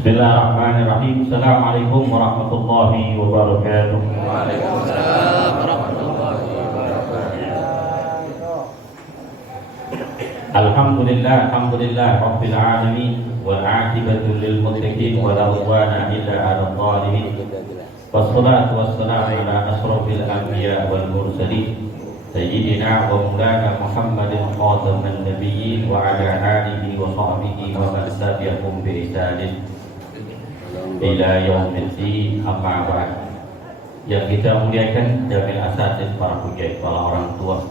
Bismillahirrahmanirrahim. Assalamualaikum warahmatullahi wabarakatuh. Waalaikumsalam warahmatullahi wabarakatuh. Alhamdulillah rabbil alamin wal 'aqibatu lil muttaqin wa la 'udwana illa 'alal zalimin. Wassalatu wassalamu ala asrofil anbiya wal mursalin sayyidina wa maulana Muhammadin khataman nabiyyin wa ala alihi wa sahbihi wa man tabi'ahum bi ihsanin ila yaumiddin, amma ba'd. Yang kita muliakan Jamil Asatidz, para hujjah, para orang tua,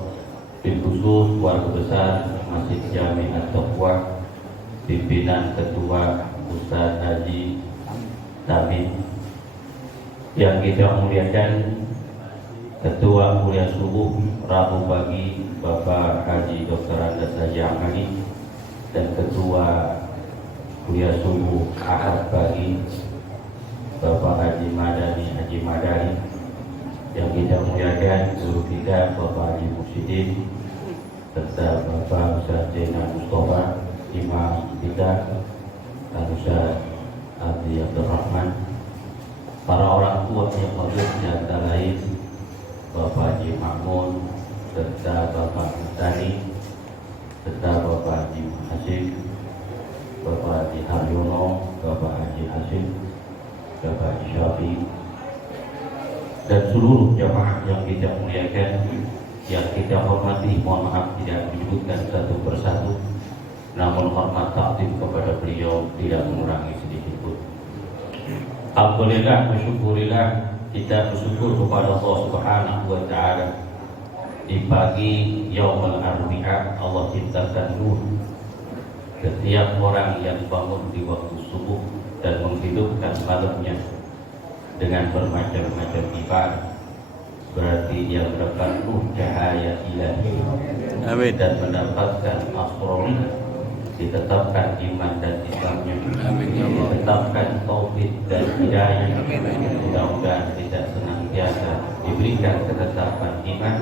bil khusus keluarga besar Masjid Jami At-Taqwa, pimpinan ketua Ustaz Haji Tamim. Yang kita muliakan Ketua Kuliah Subuh Rabu pagi Bapak Haji Dr. Andes Haji Ahmadi, dan Ketua Kuliah Subuh Ahad pagi Bapak Haji Madani. Yang kita muliakan guru kita Bapak Haji Mursyidin, serta Bapak Ustaz Zainal Mustafa, imam kita, dan Ustaz Adi Abdul Rahman, para orang tua yang hadir di antara lain Bapak Haji Makmun, serta Bapak Mutani, serta Bapak Haji Hasim, Bapak Haji Haryono, Bapak Haji Hasim, Bapak Haji Syafi, dan seluruh jamaah yang kita muliakan, yang kita hormati. Mohon maaf tidak menyebutkan satu persatu, namun hormat takdim kepada beliau tidak mengurangi sedikit pun. Alhamdulillah, bersyukurillah, kita bersyukur kepada Allah Subhanahu wa Ta'ala. Di pagi Yaumul Arbi'a, Allah ciptakan nur. Setiap orang yang bangun di waktu subuh dan menghidupkan malamnya dengan bermacam-macam ibadah, berarti dia mendapat nur cahaya ilahi. Amin. Dan mendapatkan asrori, ditetapkan iman dan Islamnya, ditetapkan tauhid dan hidayah. Mudah-mudahan kita senantiasa diberikan ketetapan iman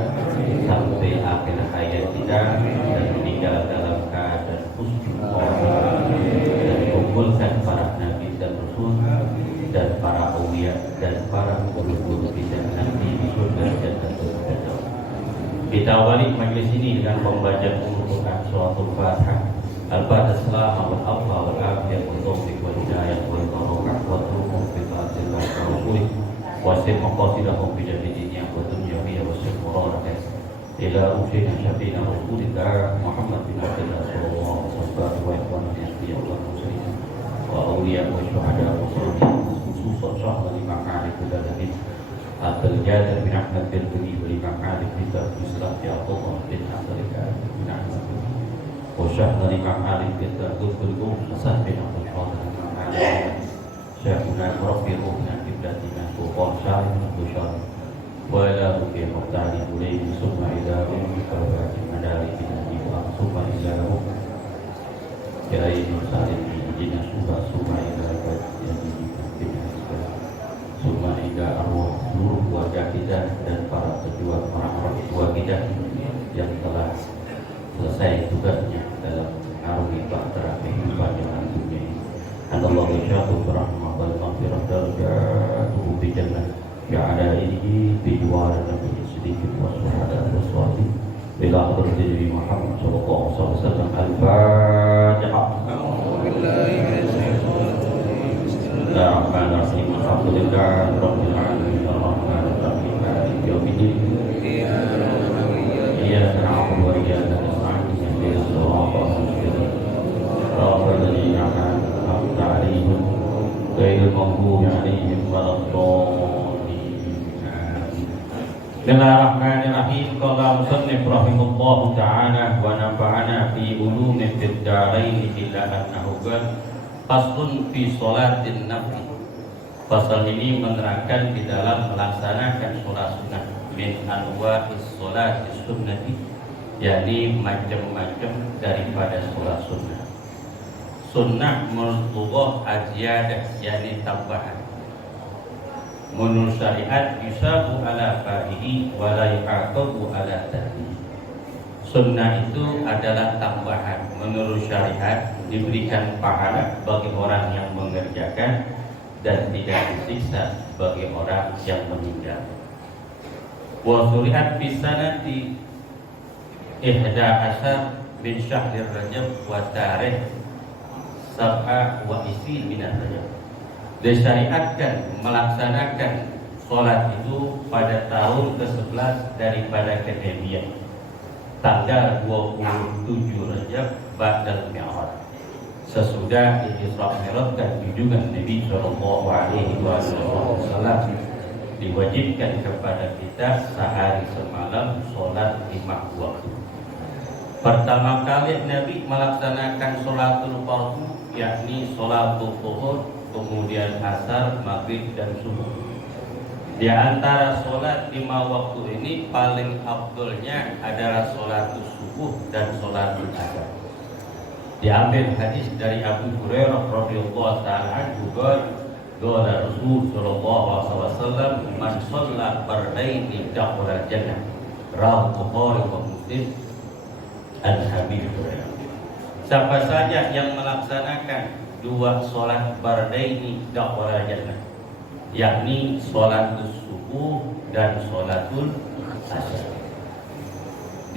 sampai akhir hayat kita, dan meninggal dalam keadaan husnul khotimah, dan dikumpulkan para nabi dan rasul dan para aulia dan para guru-guru kita nanti di surga Jannatul Firdaus. Kita awali majlis ini dengan pembacaan Al-Quran suratul Fatihah. Al-Fatihah selama wal afwa wal afiyah wal taufiq wal hidayah wal barakah wal rukuh fi ta'atil wa rasulih wa sir maqasidahum bi jami'in wa dunyawiyya wa sir muradah ila ushina syafina rasulillah Muhammad bin Abdullah sallallahu alaihi wasallam wa ikhwanina fi Allah muslimin wa awliya wa syuhada wa salihin khususan syahra lima kali kudadamin atal jadar bin Ahmad bin Tuni wa lima kali kita islam ya Allah bin Afrika bin Ahmad wa syahra lima kali kita kudul asah bin Abdul Qadir lima kali syahruna rabbi ruhna kiblatina tuqan syarif busyar wa ila ruki muqtadi ulayhi summa ila ruki kawabati madari binadi wa summa ila ruki kirai nursalin jina summa ila jadi summa ila arwah seluruh keluarga kita dan para pejuang orang-orang tua kita yang telah selesai tugasnya dalam mengarungi bahtera kehidupan yang nantinya. Anallahu yashatu berahmah wal maghfirah darajatuhu bi jannah ya'ala ini bijuara nabi sedikit wassuhada waswati bila hadrati Nabi Muhammad sallallahu alaihi wasallam. Al-Fatihah. Bismillahirrahmanirrahim. Alhamdulillah rabbil alamin arrahmanir rahim maliki yaumiddin iyyaka na'budu wa iyyaka nasta'in ihdinas siratal mustaqim siratal ladzina an'amta 'alaihim ghairil maghdubi 'alaihim waladdallin. Bismillahirrahmanirrahim. Qala musannif rahimahullahu ta'ala wa nafa'ana fi ulumin fid darain illa annahu faslun fi sholatin nafli. Pasal ini menerangkan di dalam melaksanakan sholat sunnah min anwa'is sholatis sunnati, yakni macam-macam daripada sholat sunnah. Sunnah menurut aziyadah, yakni tambahan. Menurut syariat yusabu ala fa'ihi wa la yu'aqabu ala tarkihi. Sunnah itu adalah tambahan menurut syariat, diberikan pahala bagi orang yang mengerjakan dan tidak disiksa bagi orang yang meninggal. Wa surihat fi sanati 11 min syahrir Rajab wa tarikh 7 wa 20 min Rajab. Disyariatkan melaksanakan sholat itu pada tahun ke-11 daripada kejadian, tanggal 27 Rajab ba'dal Mi'raj, sesudah Isra Mi'raj dan junjungan Nabi sallallahu alaihi wasallam. Diwajibkan kepada kita sehari semalam sholat 5 waktu. Pertama kali Nabi melaksanakan sholatul fardu, yakni sholatul zuhur, kemudian asar, maghrib dan subuh. Di antara sholat 5 waktu ini paling afdolnya adalah sholatul subuh dan sholatul asar. Diambil hadis dari Abu Hurairah radhiyallahu ta'ala anhu, qala Rasul sallallahu alaihi wasallam, man shalla fardaini dakhala jannah, rawahu Bukhari wa Muslim. Al-Habib Hurairah. Siapa saja yang melaksanakan 2 sholat fardaini dakhala jannah, yakni sholatul subuh dan sholatul asar.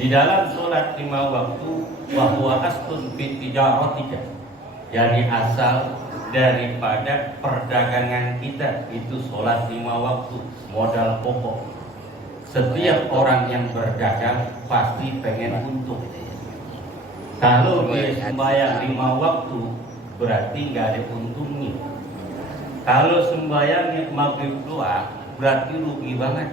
Di dalam sholat 5 waktu, bahwa aslun fi tijaratika, jadi asal daripada perdagangan kita itu sholat 5 waktu, modal pokok. Setiap orang yang berdagang pasti pengen untung. Kalau dia sembahyang 5 waktu, berarti nggak ada untungnya. Kalau sembahyangnya maghrib doang, berarti rugi banget.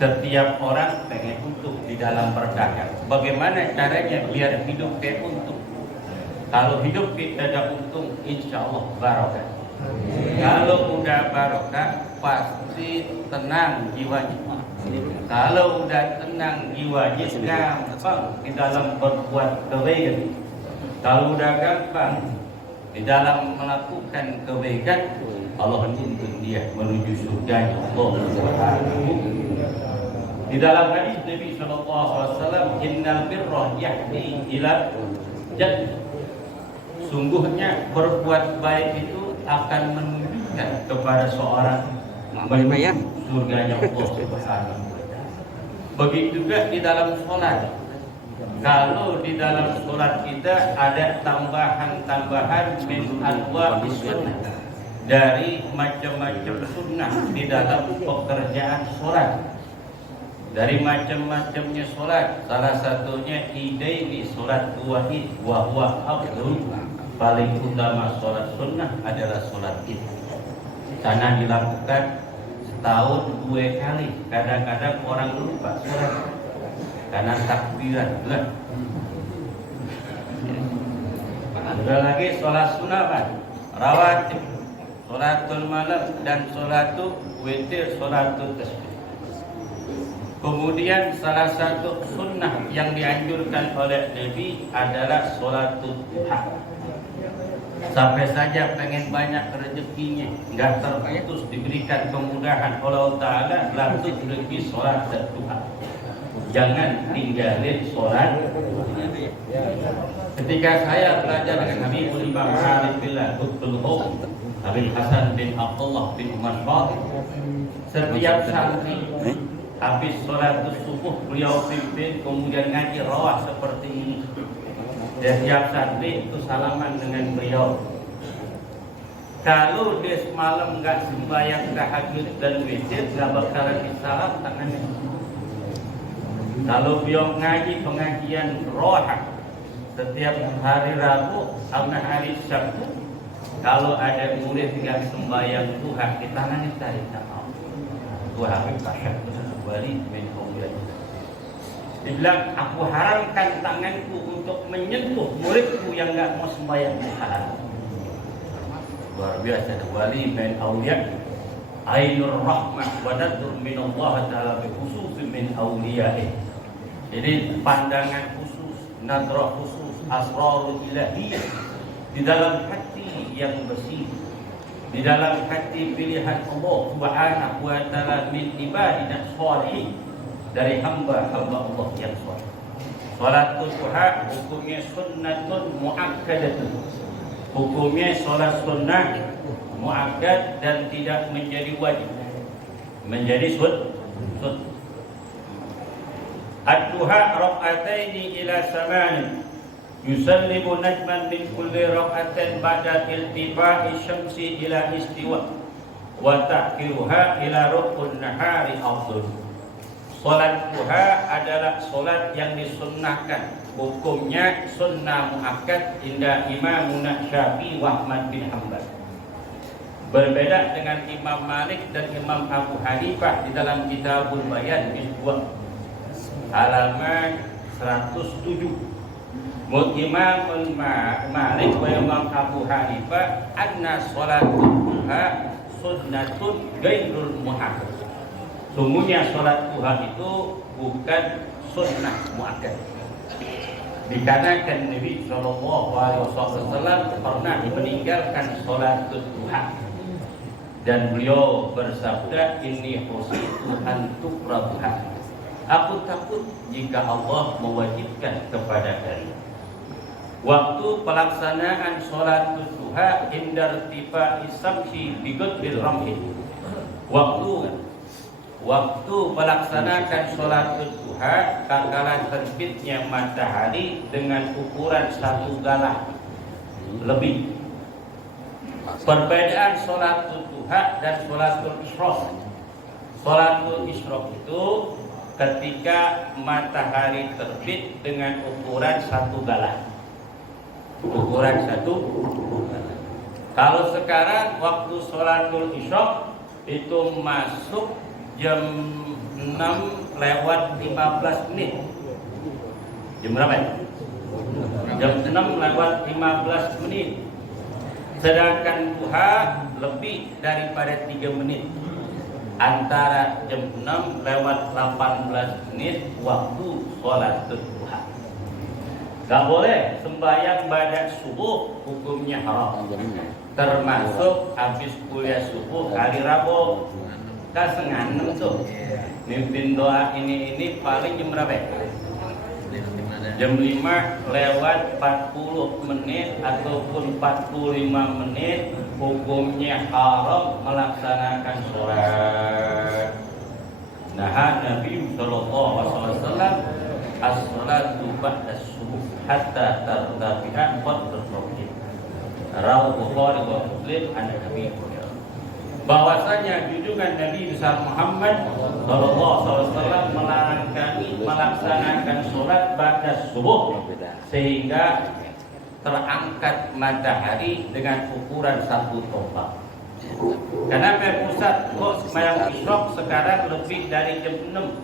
Setiap orang pengen untung di dalam berdagang. Bagaimana caranya biar hidup kayak untung? Kalau hidup kita ada untung, insya Allah barokah. Kalau udah barokah, pasti tenang jiwanya. Kalau udah tenang jiwanya, gampang di dalam berbuat kebaikan. Kalau udah gampang di dalam melakukan kebaikan, Allah menuntun dia menuju surganya Allah Subhanahu. Di dalam hadis Nabi sallallahu alaihi wasallam, innal birra yahdi ila jannah. Sungguhnya berbuat baik itu akan menunjukkan kepada seorang menuju surganya Allah Subhanahu. Begitu juga di dalam sholat. Kalau di dalam sholat kita ada tambahan-tambahan min anwa sunnah, dari macam-macam sunnah di dalam pekerjaan sholat. Dari macam-macamnya sholat, salah satunya idaini sholat wahid wa huwa afdal. Paling utama sholat sunnah adalah sholat id. Karena dilakukan setahun 2 kali. Kadang-kadang orang lupa sholat karena takbiran bulan. Ada lagi sholat sunat, rawatib, sholatul malam dan sholatul witir, sholatul tasbih. Kemudian salah satu sunnah yang dianjurkan oleh Nabi adalah sholatul duha. Sampai saja pengen banyak rezekinya, nggak terputus diberikan kemudahan Allah Ta'ala, langsung pergi sholat duha. Jangan tinggalin sholat. Ketika saya belajar dengan Habibul Imam Arif Billah Qutbul Hum Habib Hasan bin Abdullah bin Umar Khatib, setiap santri habis sholat subuh beliau pimpin, kemudian ngaji rawah seperti ini. Setiap santri itu salaman dengan beliau. Kalau dia semalam nggak sembahyang tahajud dan witir, nggak bakalan disalam tangannya. Kalau beliau ngaji pengajian roha setiap hari Rabu sama hari Sabtu, kalau ada murid yang sembahyang Tuhan, kita tangannya tarik sama Tuhan Pasha Wali bin Umayyah. Dibilang, aku haramkan tanganku untuk menyentuh muridku yang nggak mau sembahyang Tuhan. Luar biasa, wali bin Umayyah, ainur rahmah wa nadur min Allah Ta'ala bi khususin min awliya'ih. Jadi pandangan khusus, nadrah khusus, asrarul ilahiyah di dalam hati yang bersih, di dalam hati pilihan Allah Subhanahu wa Ta'ala min ibadina sholihin, dari hamba-hamba Allah yang saleh. Sholatul duha hukumnya sunnatun muakkadatun. Hukumnya sholat sunnah muakkad dan tidak menjadi wajib. Menjadi sunnah. Ad-duha rak'ataini ila samanin. Yusallimu najman min kulli rak'atin ba'da iltifa'i syamsi ila istiwa. Wa ta'khiruha ila rukun nahari afdal. Salat duha adalah salat yang disunnahkan. Hukumnya sunnah muakkad inda Imam Syafi'i wa Ahmad bin Hanbal. Berbeda dengan Imam Malik dan Imam Abu Hanifah di dalam Kitabul Bayan juz 2 halaman 107. Imam Malik wa Imam Abu Hanifah anna salatul duha sunnatun ghairul muakkad. Sungguhnya sholat duha itu bukan sunnah muakkad. Dikarenakan Nabi Shallallahu Alaihi Wasallam pernah meninggalkan sholat duha dan beliau bersabda, ini khusytu an tukraha. Aku takut jika Allah mewajibkan kepada kalian. Waktu pelaksanaan sholat duha indar tiba isamsi bigodil ramhi. Waktu melaksanakan sholat duha kala terbitnya matahari dengan ukuran 1 galah lebih. Perbedaan sholat duha dan sholatul isyraq. Sholatul isyraq itu ketika matahari terbit dengan ukuran 1 galah. Ukuran 1 galah. Kalau sekarang waktu sholatul isyraq itu masuk jam 6 lewat 15 menit. Jam berapa ya? Jam 6 lewat 15 menit. Sedangkan duha lebih daripada 3 menit. Antara jam 6 lewat 18 menit waktu sholat duha. Gak boleh sembahyang pada subuh, hukumnya haram. Termasuk habis kuliah subuh hari Rabu. Kita senganem tuh mimpin doa ini paling jam berapa ya? Jam 5 lewat 40 menit ataupun 45 menit. Hukumnya haram melaksanakan sholat. Nah, Nabi Sallallahu Alaihi Wasallam as-salatu ba'da subuh hatta tartafi'a qadr rajul. Rawahu Bukhari wa Muslim an Nabi. Bahwasanya junjungan Nabi besar Muhammad Sallallahu Alaihi Wasallam melarang kami melaksanakan sholat ba'da subuh sehingga terangkat matahari dengan ukuran 1 tombak. Kenapa Ustaz kok sembahyang isyraq sekarang lebih dari jam 6?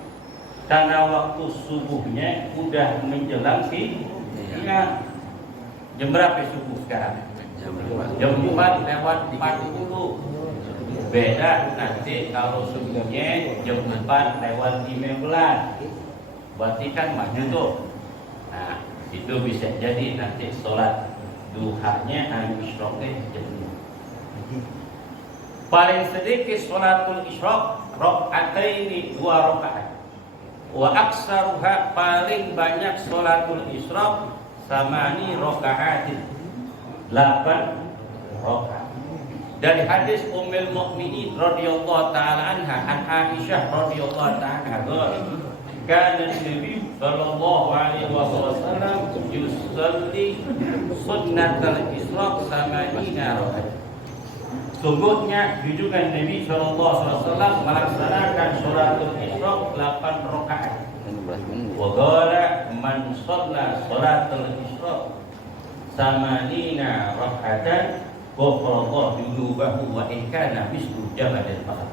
Karena waktu subuhnya udah menjelang siang. Jam berapa subuh sekarang? Jam 4 lewat 40. Beda nanti kalau subuhnya jam 4 lewat 15. Berarti kan maju tuh. Nah, itu bisa jadi nanti sholat duhanya al-isyraqnya jam 6. Paling sedikit sholatul isyraq rak'ataini 2 rakaat. Wa aksaruha paling banyak sholatul isyraq samani raka'atin 8 rakaat. Dari hadis Ummul Mukminin radhiyallahu taala anha an Aisyah radhiyallahu taala anha, kana Nabi sallallahu alaihi wasallam yusalli sunnatal isyraq samanina rakaat. Sungguhnya junjungan Nabi sallallahu alaihi wasallam melaksanakan sholatul isyraq 8 rakaat. Wa qala man shalla sholatul isyraq samanina rakaatan ghafara dunubahu wa in kana mislu jabalil bahar.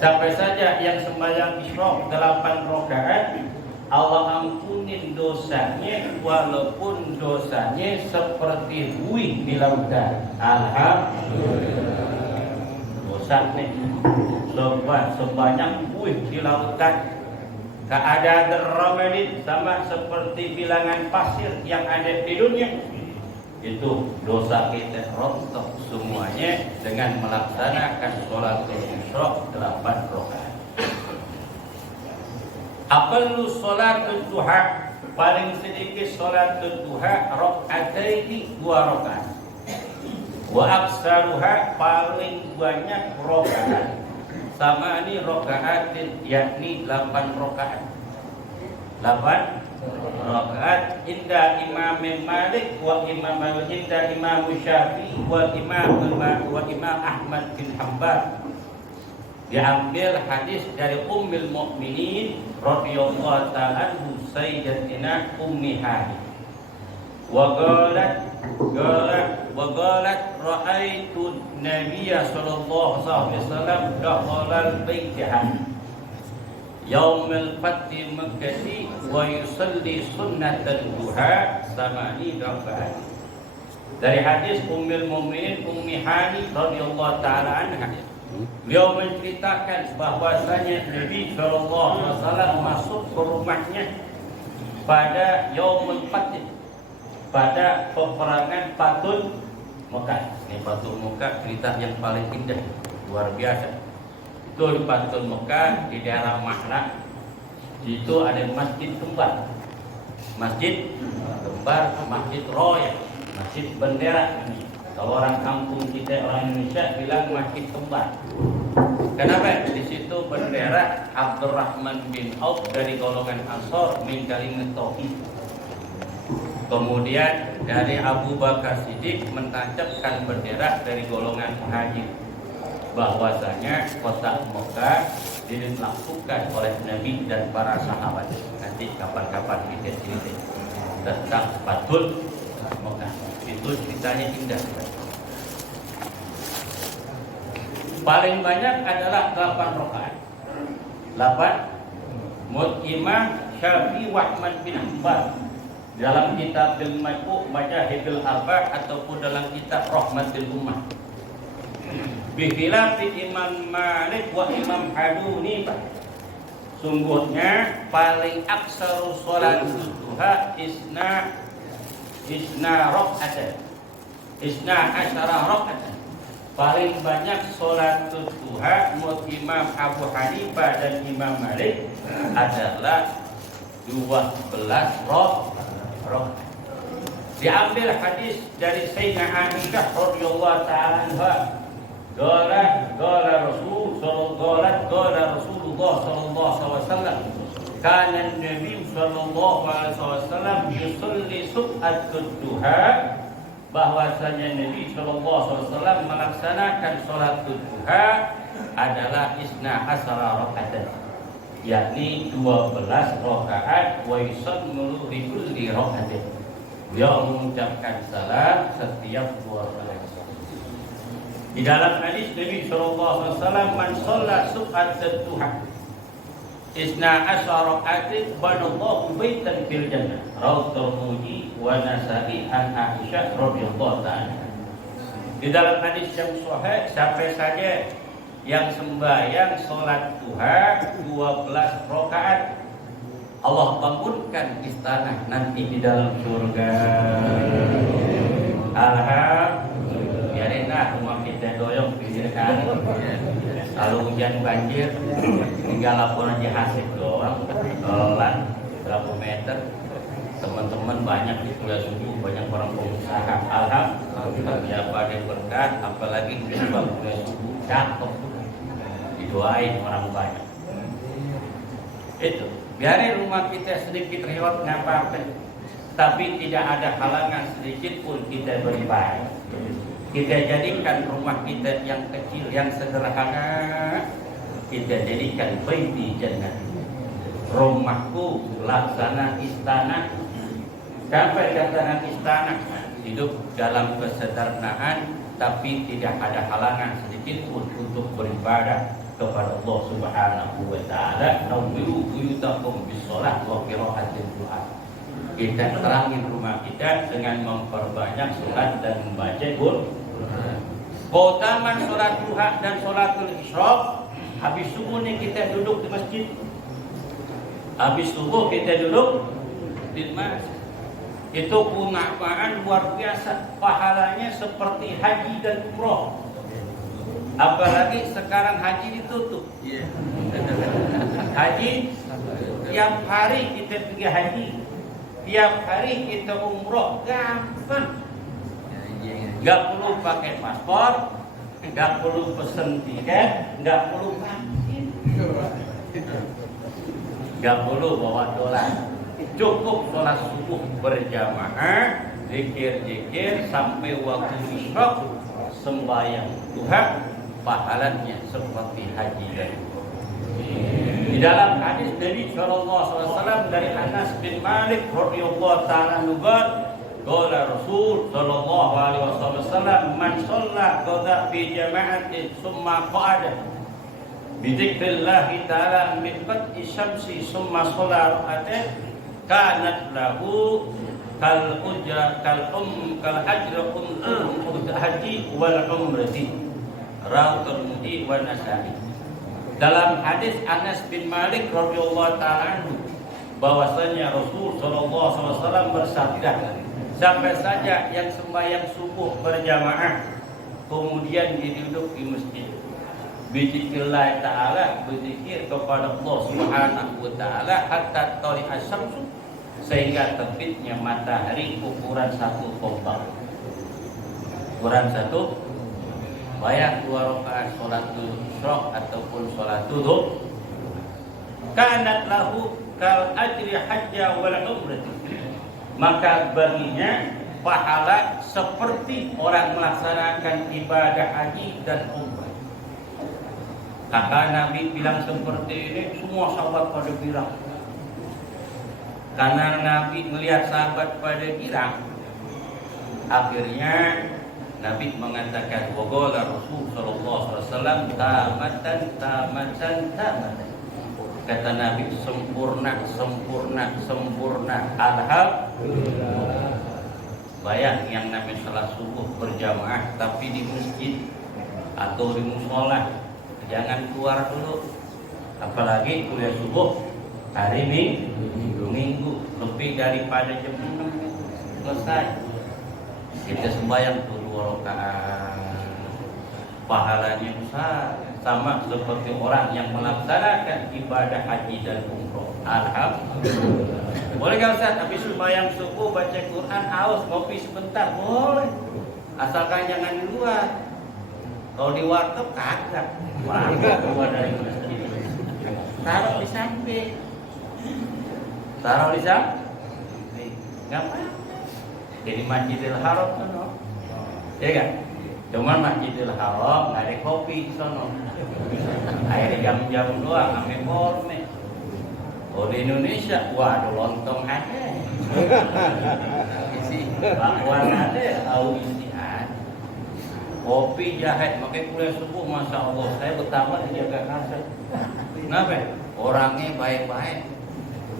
Sampai saja yang sembahyang isyraq 8 rakaat Allah ampunin dosanya walaupun dosanya seperti buih di lautan. Alhamdulillah. Dosanya sebanyak buih di lautan. Keadaan Ramadan sama seperti bilangan pasir yang ada di dunia. Itu dosa kita rontok semuanya dengan melaksanakan sholatul isyraq 8 rakaat. Aqallu sholatul duha paling sedikit salatul duha rakaataini 2 rakaat. Wa aksaruha paling banyak rakaat. Sama ini rakaatin yakni 8 rakaat. 8 rakaat inda Imam Malik wa Imam Syafi'i wa Imam Ahmad bin Hanbal. Diambil hadis dari Ummul Mukminin radhiyallahu ta'ala anhu sayyidatina Ummi Hani. Wa qalat ra'aitu Nabiyya sallallahu alaihi wasallam dakhala al-baitah yaum al-fath Makkah wa yusalli sunnatal duha 8 rakaat. Dari hadis Ummul Mukminin Ummi Hani radhiyallahu ta'ala anha, beliau menceritakan bahwasanya Nabi sallallahu alaihi wasallam masuk ke rumahnya pada yaumul fath, pada peperangan Fathul Mekah. Ini Fathul Mekah cerita yang paling indah, luar biasa. Itu di Fathul Mekah di daerah Mahrak. Itu ada masjid kembar. Masjid kembar, masjid roya, masjid bendera. Kalau orang kampung kita, orang Indonesia bilang masjid kembar. Kenapa? Di situ bendera Abdurrahman bin Auf dari golongan Ansor min kalimat tauhid. Kemudian dari Abu Bakar Siddiq menancapkan bendera dari golongan Muhajir. Bahwasanya kota Mekah dilakukan oleh Nabi dan para sahabat. Nanti kapan-kapan kita cerita tentang Fathul Mekah. Itu ceritanya indah. Paling banyak adalah 8 rakaat. 8 Imam Syafi'i wa Ahmad bin Hanbal dalam kitab Al-Majmu' Majahidul Arba' ataupun dalam kitab Rahmatul Ummah. Bikhilaf Imam Malik wa Imam Hanbali. Sungguhnya paling aksaru sholatul duha isna rakaat. Isna asyara rakaat. Paling banyak sholatul duha menurut Imam Abu Hanifah dan Imam Malik adalah 12 rakaat. Diambil hadis dari Sayyidina Aisyah radhiyallahu ta'ala anha. Qala Rasulullah sallallahu alaihi wasallam kana Nabi sallallahu alaihi wasallam yusalli subhatud duha, bahwasanya Nabi sallallahu alaihi wasallam melaksanakan salatul duha adalah isna asyara rakaat, yakni 12 rakaat. Wa yusallu li kulli rakaatin, beliau mengucapkan salam setiap 2 rakaat. Di dalam hadis Nabi sallallahu alaihi wasallam, man shalla subhatud duha isna asyara rakaat banallahu baitan fil jannah, rawahu Tirmidzi wa Nasa'i an Aisyah radhiyallahu ta'ala. Di dalam hadis yang sahih, siapa saja yang sembahyang salat duha 12 rakaat, Allah bangunkan istana nanti di dalam surga. Alhamdulillah. Biarin rumah kita doyong pinggir kali. Kalau hujan banjir, tinggal laporan aja hasil doang. Pelan berapa meter. Teman-teman banyak di kuliah subuh, banyak orang pengusaha. Alhamdulillah, ya pada berkat, apalagi di kuliah subuh cakep. Didoain orang banyak. Itu, biarin rumah kita sedikit rewat nggak apa-apa, tapi tidak ada halangan sedikit pun kita beribadah. Kita jadikan rumah kita yang kecil, yang sederhana, kita jadikan baiti jannah. Rumahku laksana istana. Sampai katakan istana, hidup dalam kesederhanaan, tapi tidak ada halangan sedikit pun untuk beribadah kepada Allah Subhanahu wa ta'ala. Nawwiru buyutakum bis-shalah wa qira'atil Qur'an. Kita terangin rumah kita dengan memperbanyak salat dan membaca Quran. Keutamaan salat duha dan salatul isyraq, habis subuh nih kita duduk di masjid. Habis subuh kita duduk di masjid. Itu keutamaan luar biasa, pahalanya seperti haji dan umroh. Apalagi sekarang haji ditutup. Haji tiap hari kita pergi haji. tiap hari kita umroh gampang. Nggak perlu pakai paspor, nggak perlu pesen tiket, nggak perlu vaksin, nggak perlu bawa dolar. Cukup sholat subuh berjamaah, zikir-zikir sampai waktu isyraq, sembahyang Tuhan, pahalanya seperti haji dan umroh. Di dalam hadis Nabi sallallahu alaihi wasallam dari Anas bin Malik radhiyallahu ta'ala anhu, qala Rasul sallallahu alaihi wasallam, man shalla qada fi jama'atin summa qa'ada bi dzikrillah ta'ala min qat'i syamsi summa shalla rak'atain kanat lahu kal ajra haji wal umrati. Rawahu Tirmidzi wa Nasa'i. Dalam hadis Anas bin Malik radhiyallahu ta'ala anhu, bahwasanya Rasul sallallahu alaihi wasallam bersabda, sampai saja yang sembahyang subuh berjamaah kemudian dia duduk di masjid, bizikrillah ta'ala, berzikir kepada Allah subhanahu wa ta'ala hatta tali'a syamsu, sehingga terbitnya matahari ukuran satu tombak. Ukuran satu, bayang 2 rakaat sholatul isyraq ataupun sholatul duha, kanat lahu kal ajri hajja wal umrati, maka baginya pahala seperti orang melaksanakan ibadah haji dan umrah. Kata Nabi bilang seperti ini, semua sahabat pada bilang. Karena Nabi melihat sahabat pada girang, akhirnya Nabi mengatakan, waqala Rasul sallallahu alaihi wasallam, tamatan. Kata Nabi, sempurna. Alhamdulillah. Bayang yang namanya salat subuh berjamaah tapi di masjid atau di musola, jangan keluar dulu. Apalagi kuliah subuh hari Minggu lebih daripada jam 6 selesai. Kita sembahyang 2 rakaat, pahalanya besar, sama seperti orang yang melaksanakan ibadah haji dan umroh. Alhamdulillah. Boleh gak Ustaz? Habis sembahyang subuh baca Quran, haus, kopi sebentar, boleh. Asalkan jangan di luar. Kalau di warteg kagak. Keluar dari masjid. Taruh di samping. Gak apa-apa. Jadi Masjidil Haram sono. Ya kan? Cuman Masjidil Haram nggak ada kopi sono. Akhirnya jam-jam doang ame korme. Oh di Indonesia, waduh lontong ada. Isi bakwan ada, tahu isi ada. Kopi jahe, makanya kuliah subuh, masya Allah, saya betapa di Jakarta. Kenapa? Orangnya baik-baik.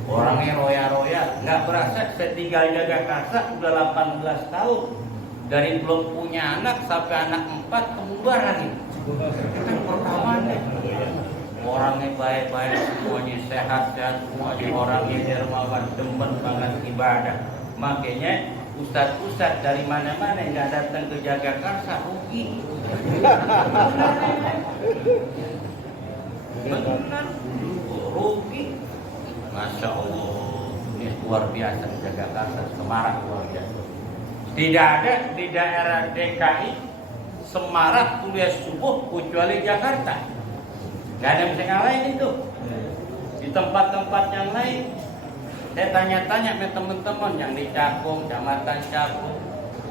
Orangnya roya-roya, nggak berasa saya tinggal di Jakarta udah 18 tahun. Dari belum punya anak sampai anak 4 kembar lagi. Kan pertama nih. Orangnya baik-baik, semuanya sehat-sehat, semuanya orangnya dermawan, demen banget ibadah. Makanya ustadz-ustadz dari mana-mana nggak datang ke Jakarta rugi. Benar, rugi. Masya Allah, ini luar biasa di Jakarta, Semarang luar biasa. Tidak ada di daerah DKI Semarang kuliah subuh kecuali Jakarta. Gak ada yang bisa ngalahin itu. Di tempat-tempat yang lain, saya tanya-tanya sama teman-teman yang di Cakung, Kecamatan Cakung,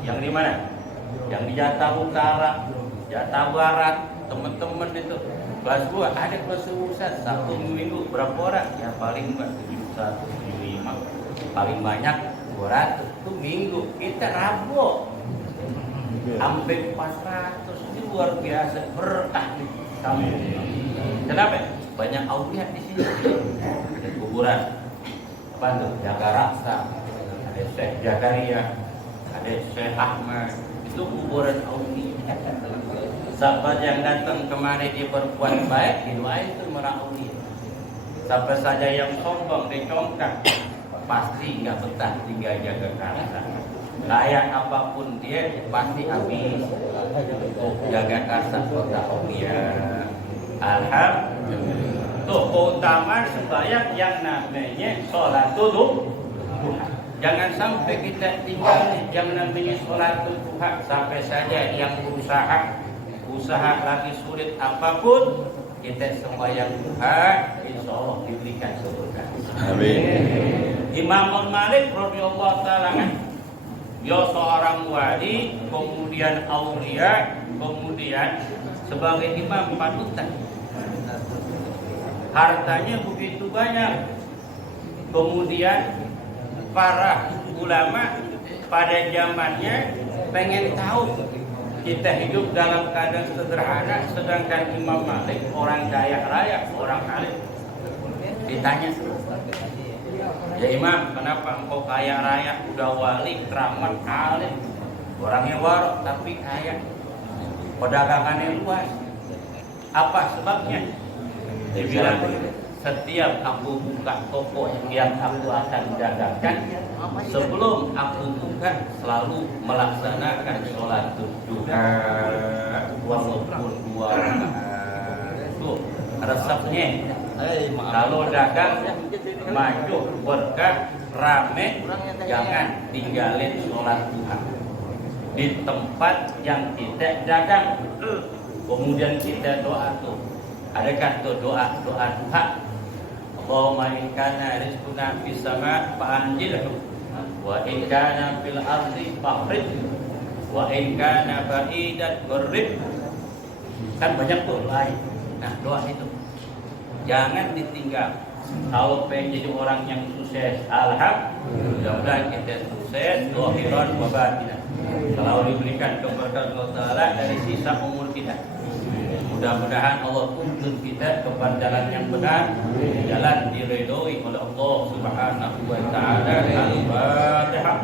yang di mana? Yang di Jatah Utara, Jatah Barat, teman-teman itu. Kelas 2 ada kelas Ustaz, Sabtu Minggu berapa orang? Ya paling 71, 75, paling banyak 200 itu Minggu. Kita Rabu sampai 400, ini luar biasa, berkah nih kami. Kenapa? Banyak auliat di sini. Ada kuburan, apa tuh? Jaga Raksa, ada Syekh Jakaria, ada Syekh Ahmad, itu kuburan auliat. Sahabat yang datang kemari dia berbuat baik, didoain itu merauni. Sampai saja yang sombong dicongkak, pasti nggak betah tinggal Jakarta. Layak apapun dia pasti habis untuk Jakarta kota aulia. Alhamdulillah. Tuh keutamaan sembahyang yang namanya sholatul duha. Jangan sampai kita tinggal yang namanya sholatul duha. Sampai saja yang usaha lagi sulit apapun, kita sembahyang duha, insya Allah diberikan surga. Amin. Imam Malik radhiyallahu taala dia seorang wali, kemudian aulia, kemudian sebagai imam panutan. Hartanya begitu banyak. Kemudian para ulama pada zamannya pengen tahu kita hidup dalam keadaan sederhana, sedangkan Imam Malik orang kaya raya, orang alim. Ditanya, ya Imam, kenapa engkau kaya raya, udah wali, keramat, alim, orangnya warok tapi kaya, perdagangannya luas, apa sebabnya? Dia bilang, setiap aku buka toko yang aku akan dagangkan, sebelum aku buka selalu melaksanakan sholat duha walaupun 2 rakaat. Tuh resepnya. Kalau dagang maju berkah rame, jangan tinggalin sholat duha di tempat yang kita dagang. Kemudian kita doa tuh. Adakah tuh doa duha? Allahumma in kana rizquna fis sama' fa'anjilhu wa in kana fil ardi fahrijhu wa in kana ba'idan gharib. Kan banyak tuh lain. Nah, doa itu jangan ditinggal. Kalau pengen jadi orang yang sukses, alhamdulillah kita sukses zahiran wa batinan. Kalau diberikan keberkahan Allah Ta'ala dari sisa umur kita, mudah-mudahan Allah tuntun kita kepada jalan yang benar, jalan diridhoi oleh Allah Subhanahu wa taala. Al-Fatihah.